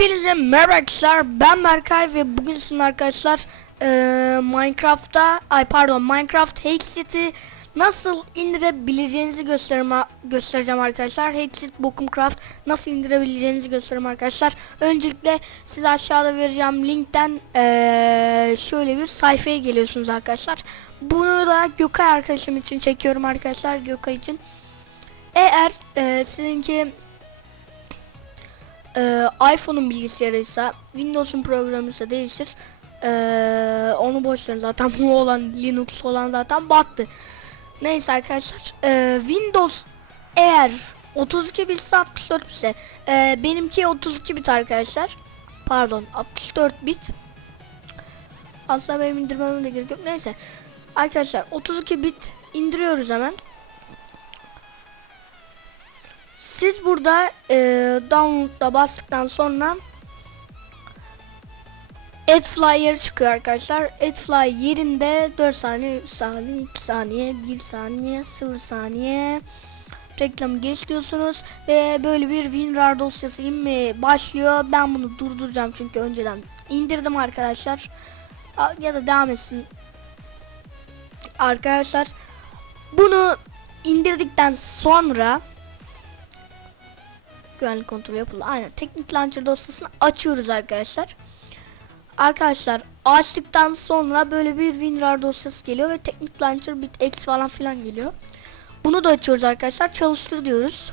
Hepinize merhaba arkadaşlar. Ben Berkay ve bugün sizinle arkadaşlar eee, Minecraft'ta ay pardon Minecraft Hexit'i nasıl indirebileceğinizi gösterme, göstereceğim arkadaşlar. Hexit Bokumcraft nasıl indirebileceğinizi göstereyim arkadaşlar. Öncelikle size aşağıda vereceğim linkten eee, şöyle bir sayfaya geliyorsunuz arkadaşlar. Bunu da Gökay arkadaşım için çekiyorum arkadaşlar Gökay için. Eğer eee, sizinki ee, iPhone'un bilgisayarıysa Windows'un programı ise değişir. Ee, onu boş verin zaten bu olan Linux olan zaten battı. Neyse arkadaşlar. ee, Windows eğer 32 bit ise 64 ise ee, benimki 32 bit arkadaşlar. Pardon 64 bit. Aslında benim indirmeme de gerek yok. Neyse. Arkadaşlar 32 bit indiriyoruz hemen. Siz burada e, download'a bastıktan sonra AdFly yeri çıkıyor arkadaşlar. AdFly yerinde 4 saniye, 3 saniye, 2 saniye, 1 saniye, 0 saniye reklamı geç diyorsunuz ve böyle bir WinRAR dosyası inmeye başlıyor. Ben bunu durduracağım çünkü önceden indirdim arkadaşlar. Ya da devam etsin. Arkadaşlar bunu indirdikten sonra güvenlik kontrolü yapıldı. Aynen. Teknik Launcher dosyasını açıyoruz arkadaşlar. Arkadaşlar açtıktan sonra böyle bir WinRAR dosyası geliyor ve Teknik Launcher BitX falan filan geliyor. Bunu da açıyoruz arkadaşlar. Çalıştır diyoruz.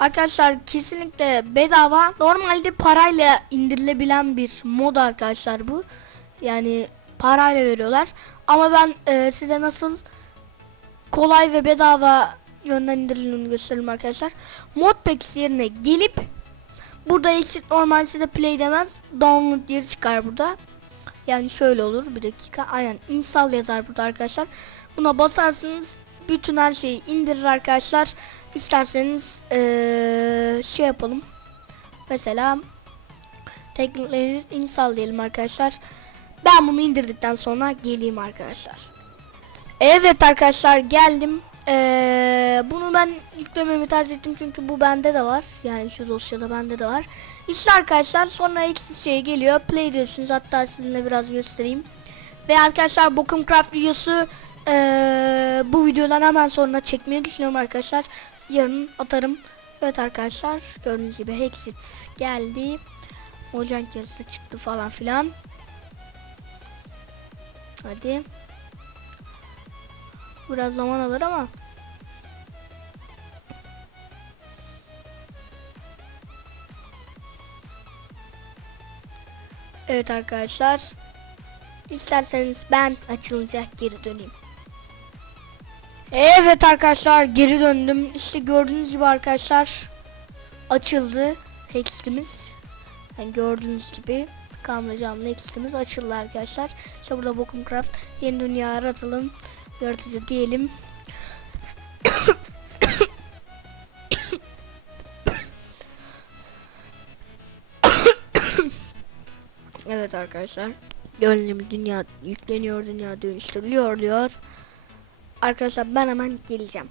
Arkadaşlar kesinlikle bedava. Normalde parayla indirilebilen bir mod arkadaşlar bu. Yani parayla veriyorlar. Ama ben e, size nasıl kolay ve bedava yönden indirildiğini gösterelim arkadaşlar. Modpacks yerine gelip burada exit normal size play demez. Download yeri çıkar burada. Yani şöyle olur bir dakika. Aynen install yazar burada arkadaşlar. Buna basarsınız bütün her şeyi indirir arkadaşlar. İsterseniz ee, şey yapalım. Mesela teknikleriniz install diyelim arkadaşlar. Ben bunu indirdikten sonra geleyim arkadaşlar. Evet arkadaşlar geldim. Ee, bunu ben yüklememi tercih ettim çünkü bu bende de var. Yani şu dosyada bende de var. İşte arkadaşlar sonra eksi şey geliyor. Play diyorsunuz. Hatta sizinle biraz göstereyim. Ve arkadaşlar Bokumcraft videosu ee, bu videodan hemen sonra çekmeyi düşünüyorum arkadaşlar. Yarın atarım. Evet arkadaşlar gördüğünüz gibi Hexit geldi. Ocak yarısı çıktı falan filan. Hadi. Biraz zaman alır ama. Evet arkadaşlar. İsterseniz ben açılınca geri döneyim. Evet arkadaşlar geri döndüm. İşte gördüğünüz gibi arkadaşlar açıldı hextimiz. Yani gördüğünüz gibi kanlı canlı hextimiz açıldı arkadaşlar. İşte burada Bokumcraft yeni dünya aratalım. Yaratıcı diyelim. evet arkadaşlar. Gönlüm dünya yükleniyor, dünya dönüştürülüyor diyor. Arkadaşlar ben hemen geleceğim.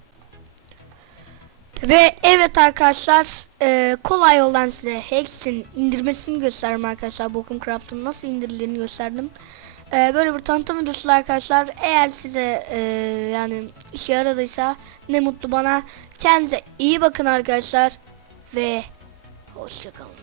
Ve evet arkadaşlar e, kolay yoldan size Hex'in indirmesini gösterdim arkadaşlar. Bokumcraft'ın nasıl indirildiğini gösterdim. E, böyle bir tanıtım videosu arkadaşlar. Eğer size e, yani işe yaradıysa ne mutlu bana. Kendinize iyi bakın arkadaşlar. Ve hoşçakalın.